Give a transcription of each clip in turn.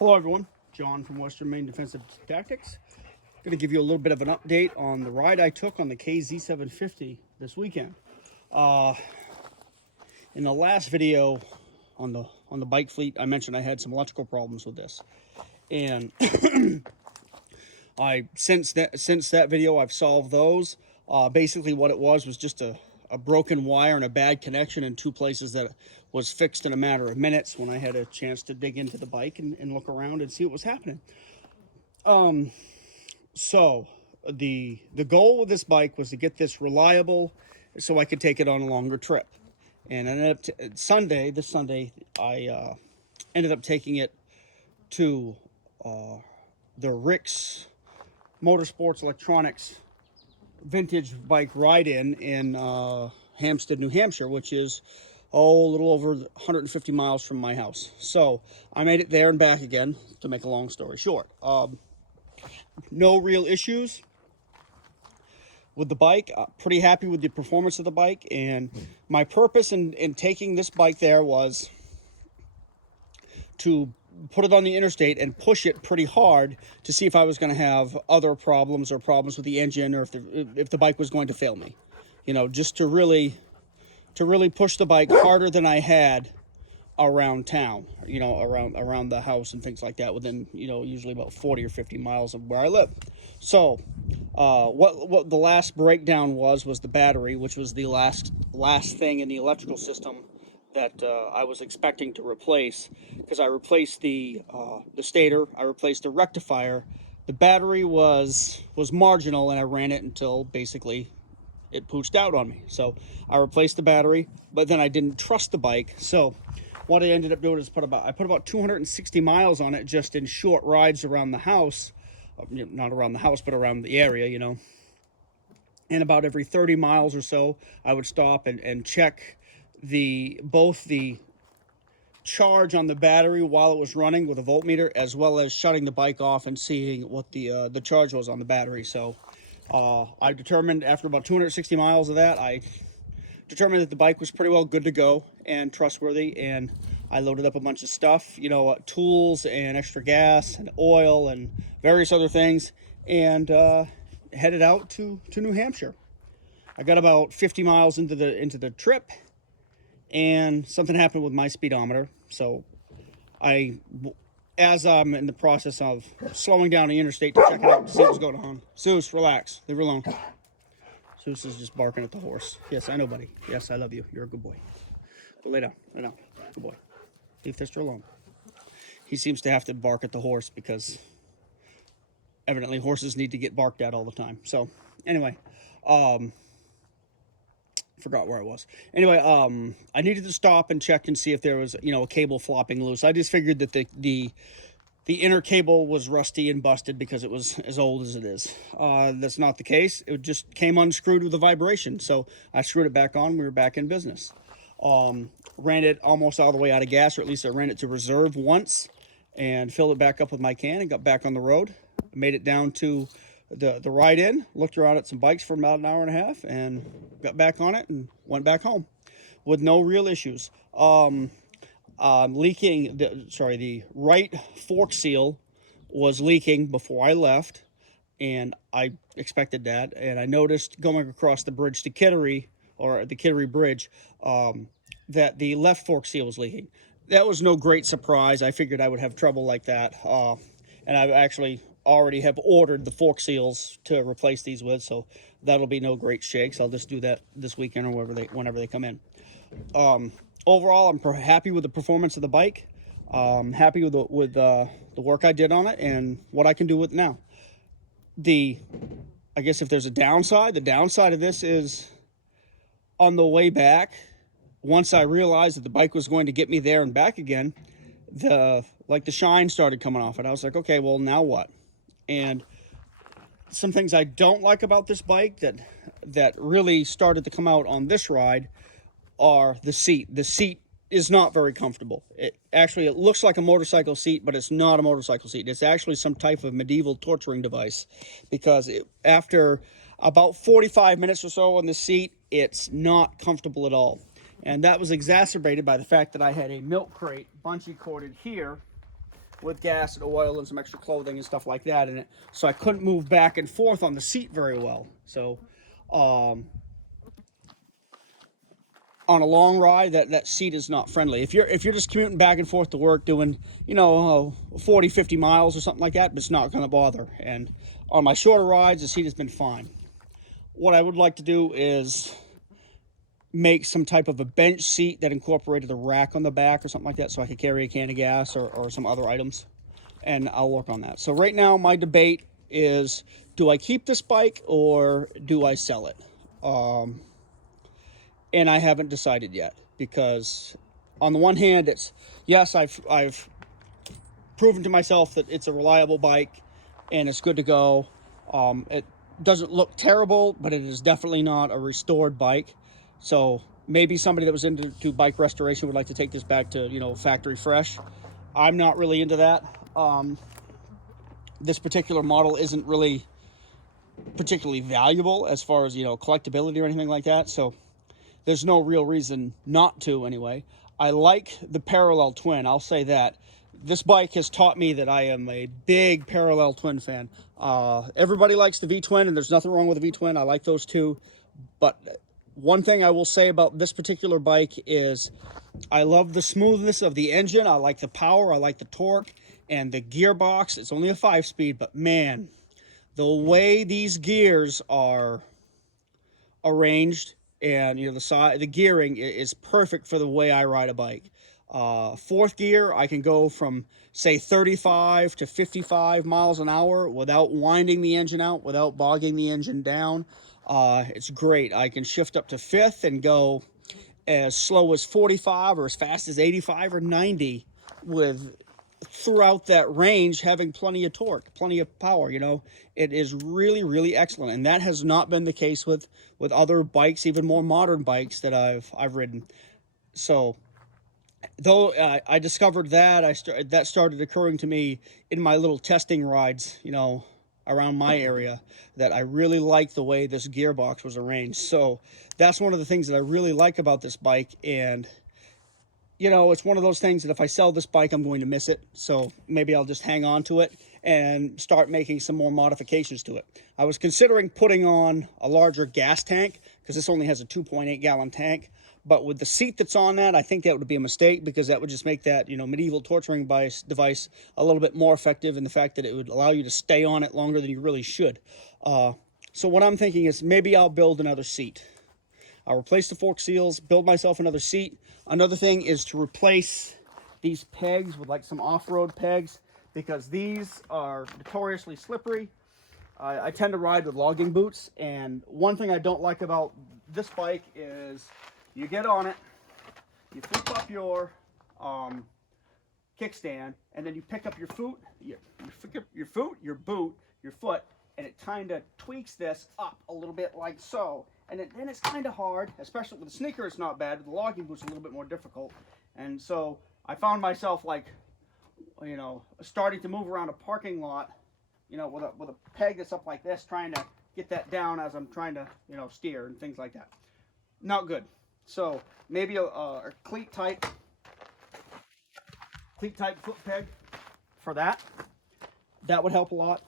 Hello everyone, John from Western Maine Defensive Tactics. Going to give you a little bit of an update on the ride I took on the KZ750 this weekend. In the last video on the bike fleet, I mentioned I had some electrical problems with this, and since that video I've solved those. Basically, what it was just a broken wire and a bad connection in two places that was fixed in a matter of minutes when I had a chance to dig into the bike and look around and see what was happening. So the goal with this bike was to get this reliable so I could take it on a longer trip. And I ended up this Sunday, I ended up taking it to the Rick's Motorsports Electronics vintage bike ride-in Hampstead, New Hampshire, which is a little over 150 miles from my house. So I made it there and back again, to make a long story short. No real issues with the bike. Pretty happy with the performance of the bike, and my purpose in taking this bike there was to put it on the interstate and push it pretty hard to see if I was going to have other problems or problems with the engine, or if the bike was going to fail me. You know, just to really push the bike harder than I had around town, you know, around the house and things like that, within, you know, usually about 40 or 50 miles of where I live. So what the last breakdown was the battery, which was the last thing in the electrical system that I was expecting to replace, because I replaced the stator, I replaced the rectifier. The battery was marginal, and I ran it until basically it pooched out on me. So I replaced the battery, but then I didn't trust the bike. So what I ended up doing is I put about 260 miles on it, just in short rides around the house. Not around the house, but around the area, you know. And about every 30 miles or so, I would stop and check both the charge on the battery while it was running with a voltmeter, as well as shutting the bike off and seeing what the charge was on the battery. So I determined, after about 260 miles of that, I determined that the bike was pretty well good to go and trustworthy, and I loaded up a bunch of stuff, you know, tools and extra gas and oil and various other things, and headed out to New Hampshire. I got about 50 miles into the trip, and something happened with my speedometer. So as I'm in the process of slowing down the interstate to check it out to see what's going on. Zeus, relax, leave her alone. Zeus is just barking at the horse. Yes, I know, buddy. Yes, I love you. You're a good boy. But lay down, good boy. Leave Thistler alone. He seems to have to bark at the horse because evidently horses need to get barked at all the time. So anyway, forgot where I was. Anyway, I needed to stop and check and see if there was, you know, a cable flopping loose. I just figured that the inner cable was rusty and busted because it was as old as it is. That's not the case. It just came unscrewed with a vibration. So I screwed it back on. We were back in business. Ran it almost all the way out of gas, or at least I ran it to reserve once, and filled it back up with my can and got back on the road. Made it down to the ride-in, looked around at some bikes for about an hour and a half, and got back on it and went back home with no real issues. Leaking, the right fork seal was leaking before I left, and I expected that. And I noticed going across the bridge to Kittery, or the Kittery Bridge, that the left fork seal was leaking. That was no great surprise. I figured I would have trouble like that, and I actually already have ordered the fork seals to replace these with, so that'll be no great shakes. I'll just do that this weekend or whenever they come in. Overall, I'm happy with the performance of the bike. Happy with the work I did on it and what I can do with it now. I guess if there's a downside, the downside of this is, on the way back, once I realized that the bike was going to get me there and back again, the shine started coming off, and I was like, okay, well, now what? And some things I don't like about this bike that really started to come out on this ride are the seat. The seat is not very comfortable. It looks like a motorcycle seat, but it's not a motorcycle seat. It's actually some type of medieval torturing device, because after about 45 minutes or so on the seat, it's not comfortable at all. And that was exacerbated by the fact that I had a milk crate bungee corded here with gas and oil and some extra clothing and stuff like that in it. So I couldn't move back and forth on the seat very well. So on a long ride, that seat is not friendly. If you're just commuting back and forth to work doing, 40, 50 miles or something like that, but it's not going to bother. And on my shorter rides, the seat has been fine. What I would like to do is make some type of a bench seat that incorporated a rack on the back or something like that, so I could carry a can of gas or some other items, and I'll work on that. So right now my debate is, do I keep this bike or do I sell it? And I haven't decided yet, because on the one hand, it's, yes, I've proven to myself that it's a reliable bike and it's good to go. It doesn't look terrible, but it is definitely not a restored bike. So maybe somebody that was into bike restoration would like to take this back to, factory fresh. I'm not really into that. This particular model isn't really particularly valuable as far as, collectability or anything like that. So there's no real reason not to, anyway. I like the parallel twin, I'll say that. This bike has taught me that I am a big parallel twin fan. Everybody likes the V-twin, and there's nothing wrong with the V-twin. I like those too. But one thing I will say about this particular bike is I love the smoothness of the engine. I like the power. I like the torque. And the gearbox, it's only a 5-speed, but man, the way these gears are arranged, and the gearing is perfect for the way I ride a bike. Fourth gear, I can go from, say, 35 to 55 miles an hour without winding the engine out, without bogging the engine down. It's great. I can shift up to fifth and go as slow as 45 or as fast as 85 or 90 with throughout that range, having plenty of torque, plenty of power. It is really, really excellent, and that has not been the case with other bikes, even more modern bikes that I've ridden. So though I discovered that, that started occurring to me in my little testing rides, around my area, that I really like the way this gearbox was arranged. So that's one of the things that I really like about this bike. And it's one of those things that if I sell this bike, I'm going to miss it. So maybe I'll just hang on to it and start making some more modifications to it. I was considering putting on a larger gas tank, because this only has a 2.8 gallon tank. But with the seat that's on that, I think that would be a mistake, because that would just make that, medieval torturing device a little bit more effective in the fact that it would allow you to stay on it longer than you really should. So what I'm thinking is maybe I'll build another seat. I'll replace the fork seals, build myself another seat. Another thing is to replace these pegs with like some off-road pegs, because these are notoriously slippery. I tend to ride with logging boots, and one thing I don't like about this bike is you get on it, you flip up your kickstand, and then you pick up your foot, your boot, your foot, and it kind of tweaks this up a little bit like so. And then it's kind of hard, especially with the sneaker. It's not bad. With the logging boots, a little bit more difficult. And so I found myself starting to move around a parking lot, with a peg that's up like this, trying to get that down as I'm trying to, steer and things like that. Not good. So maybe a cleat type foot peg for that. That would help a lot.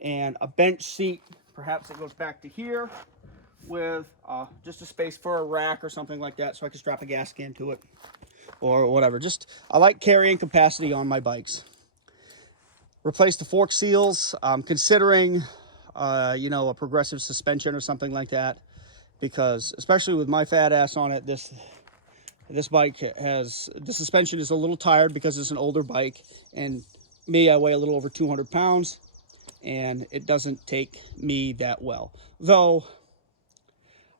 And a bench seat, perhaps it goes back to here, with just a space for a rack or something like that, so I can strap a gas can to it or whatever. I like carrying capacity on my bikes. Replace the fork seals. I'm considering a progressive suspension or something like that, because especially with my fat ass on it, this bike has, the suspension is a little tired because it's an older bike, and me, I weigh a little over 200 pounds, and it doesn't take me that well. Though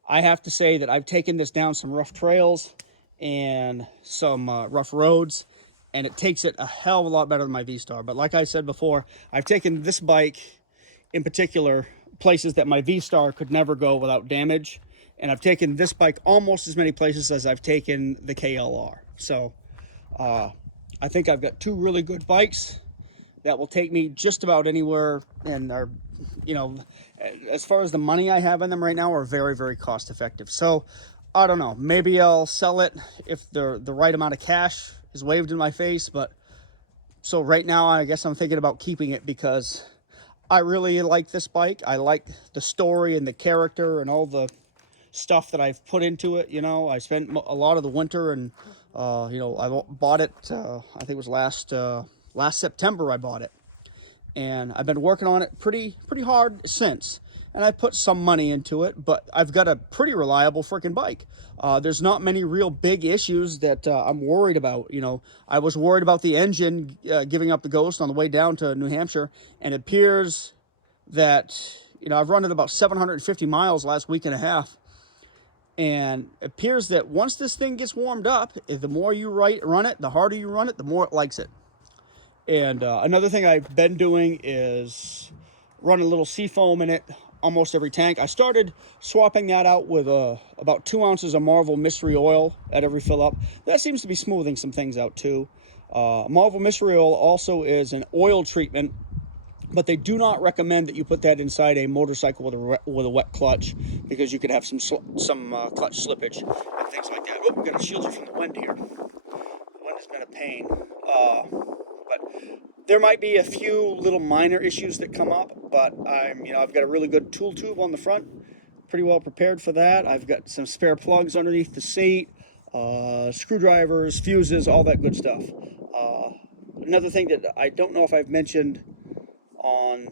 I have to say that I've taken this down some rough trails and some rough roads, and it takes it a hell of a lot better than my V-Star. But like I said before, I've taken this bike in particular places that my V-Star could never go without damage, and I've taken this bike almost as many places as I've taken the KLR. So I think I've got two really good bikes that will take me just about anywhere, and are, as far as the money I have in them right now, are very, very cost effective. So I don't know, maybe I'll sell it if the right amount of cash is waved in my face, but So right now, I guess I'm thinking about keeping it because I really like this bike. I like the story and the character and all the stuff that I've put into it. You know, I spent a lot of the winter, and you know, I bought it. I think it was last September I bought it, and I've been working on it pretty hard since. And I put some money into it, but I've got a pretty reliable freaking bike. There's not many real big issues that I'm worried about. You know, I was worried about the engine giving up the ghost on the way down to New Hampshire, and it appears that, you know, I've run it about 750 miles last week and a half, and it appears that once this thing gets warmed up, the more you run it, the harder you run it, the more it likes it. And another thing I've been doing is run a little seafoam in it almost every tank. I started swapping that out with about 2 ounces of Marvel Mystery Oil at every fill up. That seems to be smoothing some things out too. Marvel Mystery Oil also is an oil treatment, but they do not recommend that you put that inside a motorcycle with a wet clutch, because you could have some clutch slippage and things like that. Oh, I'm going to shield you from the wind here. The wind has been a pain. But there might be a few little minor issues that come up, but I've got a really good tool tube on the front, pretty well prepared for that. I've got some spare plugs underneath the seat, screwdrivers, fuses, all that good stuff. Another thing that I don't know if I've mentioned on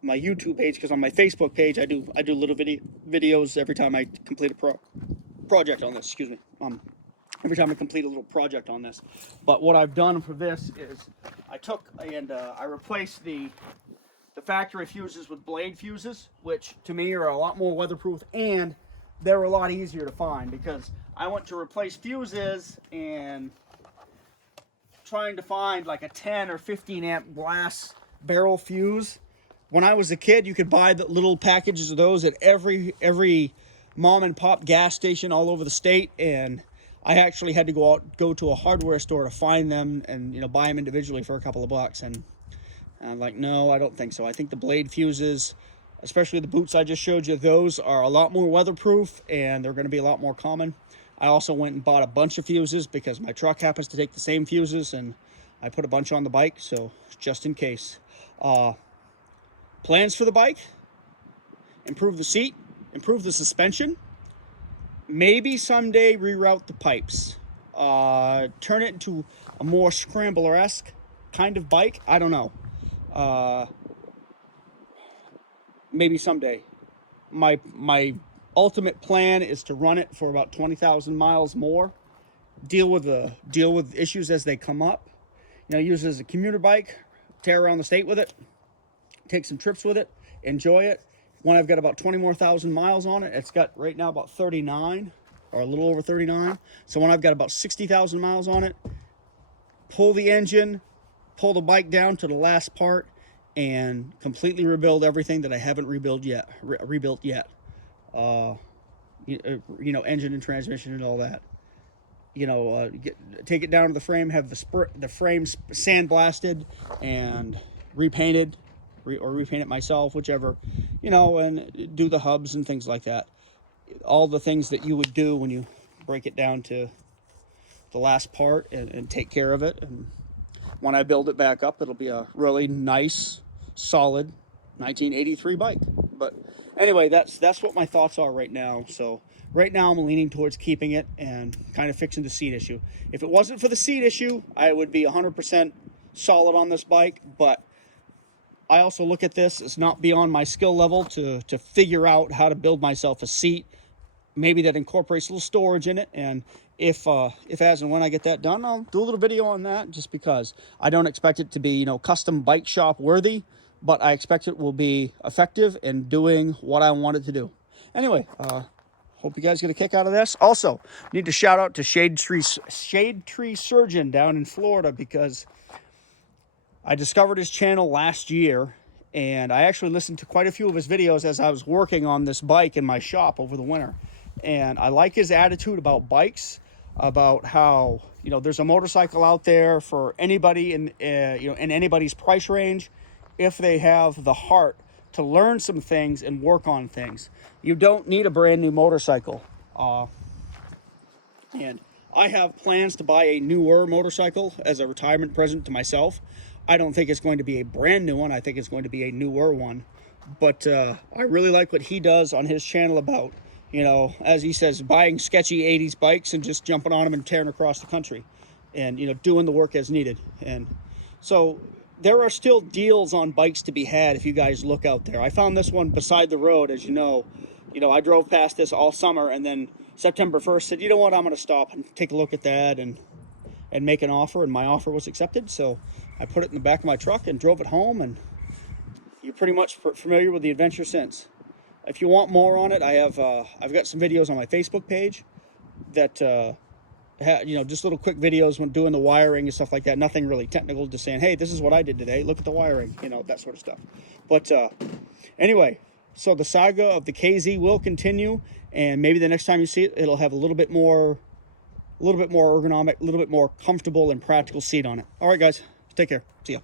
my YouTube page, because on my Facebook page I do little videos every time I complete a project on this. Excuse me. Every time I complete a little project on this. But what I've done for this is I took and I replaced the factory fuses with blade fuses, which to me are a lot more weatherproof, and they're a lot easier to find, because I went to replace fuses and trying to find like a 10 or 15 amp glass barrel fuse. When I was a kid, you could buy the little packages of those at every mom and pop gas station all over the state, and I actually had to go to a hardware store to find them and, you know, buy them individually for a couple of bucks. And I'm like, no, I don't think so. I think the blade fuses, especially the boots I just showed you, those are a lot more weatherproof, and they're going to be a lot more common. I also went and bought a bunch of fuses because my truck happens to take the same fuses, and I put a bunch on the bike, so just in case. Plans for the bike: improve the seat, improve the suspension, maybe someday reroute the pipes, turn it into a more scrambler-esque kind of bike. I don't know. Maybe someday. My ultimate plan is to run it for about 20,000 miles more. Deal with issues as they come up. You know, use it as a commuter bike, tear around the state with it, take some trips with it, enjoy it. When I've got about 20 more thousand miles on it, it's got right now about 39 or a little over 39. So when I've got about 60,000 miles on it, pull the engine, pull the bike down to the last part, and completely rebuild everything that I haven't rebuilt yet. You know, engine and transmission and all that. You know, take it down to the frame, have the frame sandblasted and repainted, or repaint it myself, whichever, you know, and do the hubs and things like that. All the things that you would do when you break it down to the last part, and take care of it. And when I build it back up, it'll be a really nice, solid 1983 bike. But anyway, that's what my thoughts are right now. So right now I'm leaning towards keeping it and kind of fixing the seat issue. If it wasn't for the seat issue, I would be 100% solid on this bike. But I also look at this as not beyond my skill level to figure out how to build myself a seat, maybe that incorporates a little storage in it. And if as and when I get that done, I'll do a little video on that, just because I don't expect it to be, you know, custom bike shop worthy, but I expect it will be effective in doing what I want it to do. Anyway, hope you guys get a kick out of this. Also, need to shout out to Shade Tree Surgeon down in Florida, because I discovered his channel last year, and I actually listened to quite a few of his videos as I was working on this bike in my shop over the winter. And I like his attitude about bikes, about how, you know, there's a motorcycle out there for anybody in anybody's price range, if they have the heart to learn some things and work on things. You don't need a brand new motorcycle. And I have plans to buy a newer motorcycle as a retirement present to myself. I don't think it's going to be a brand new one. I think it's going to be a newer one. But I really like what he does on his channel about, you know, as he says, buying sketchy 80s bikes and just jumping on them and tearing across the country and, you know, doing the work as needed. And so there are still deals on bikes to be had if you guys look out there. I found this one beside the road, as you know. I drove past this all summer, and then September 1st said, you know what, I'm going to stop and take a look at that and make an offer, and my offer was accepted. So I put it in the back of my truck and drove it home, and you're pretty much familiar with the adventure since. If you want more on it, I've got some videos on my Facebook page that just little quick videos when doing the wiring and stuff like that. Nothing really technical, just saying, hey, this is what I did today. Look at the wiring, that sort of stuff. But anyway, so the saga of the KZ will continue, and maybe the next time you see it, it'll have a little bit more ergonomic, a little bit more comfortable and practical seat on it. All right, guys, take care. See ya.